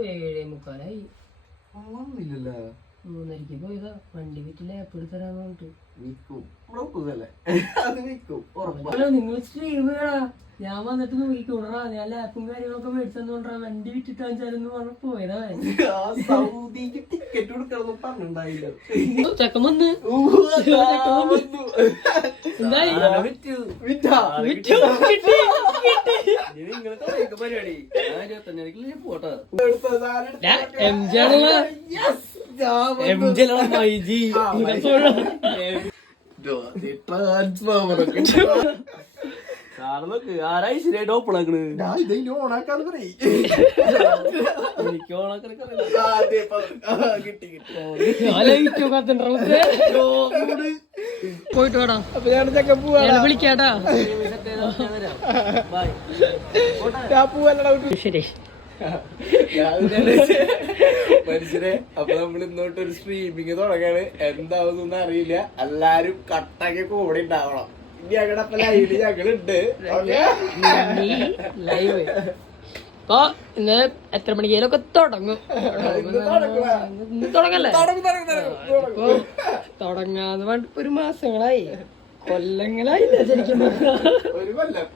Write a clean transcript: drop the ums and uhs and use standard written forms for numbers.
7:45 വന്നില്ലല്ലോ. 3:30 പോയതാ. വണ്ടി വീട്ടിൽ ആപ്പിൾ തരാൻ പറഞ്ഞിട്ട് വിൽക്കും അത് വിൽക്കും ഉറപ്പാ. നിങ്ങൾ സ്ട്രീം ചെയ്യടാ, ഞാൻ വന്നിട്ട് നോക്കിക്കോണറാ, ഞാൻ ലാപ്പും കാര്യങ്ങളൊക്കെ മേടിച്ചെന്നോണ്ടാ വണ്ടി വിറ്റിട്ട് അഞ്ചാരെന്ന് പറഞ്ഞ് പോയതാ. സൗദിക്ക് ടിക്കറ്റ് കൊടുക്കണം പറഞ്ഞിട്ടുണ്ടായില്ല. ചക്കൻ വന്ന് എന്തായി പരിപാടി 25 പോട്ടെ. ആരായിട്ട് ഓപ്പൺ ആക്കണ് ഓണാക്കാന്ന് പറയും. എനിക്ക് ഓണാക്കാൻ പോയിട്ട് വേടാ, അപ്പൊ ഞാൻ ചക്ക പോവാ. വിളിക്കാട്ടാ. ശരി മനുഷ്യരെ, അപ്പൊ നമ്മൾ ഇന്നോട്ടൊരു സ്ട്രീമിങ് തുടങ്ങാണ്. എന്താവുന്നൊന്നും അറിയില്ല. എല്ലാരും കട്ടൊക്കെ കൂടെ ഉണ്ടാവണം. ഇനി ഞങ്ങളുടെ ലൈവില് ഞങ്ങളുണ്ട്. ലൈവ് അപ്പൊ ഇന്ന് എത്ര മണിക്കേലൊക്കെ തുടങ്ങും. ഇന്ന് തുടങ്ങല്ലേ? ഇപ്പൊ തുടങ്ങാന്ന് പറഞ്ഞിട്ട് 1 മാസങ്ങളായി, കൊല്ലങ്ങളായി ശരിക്കും. ഒരു കൊല്ലം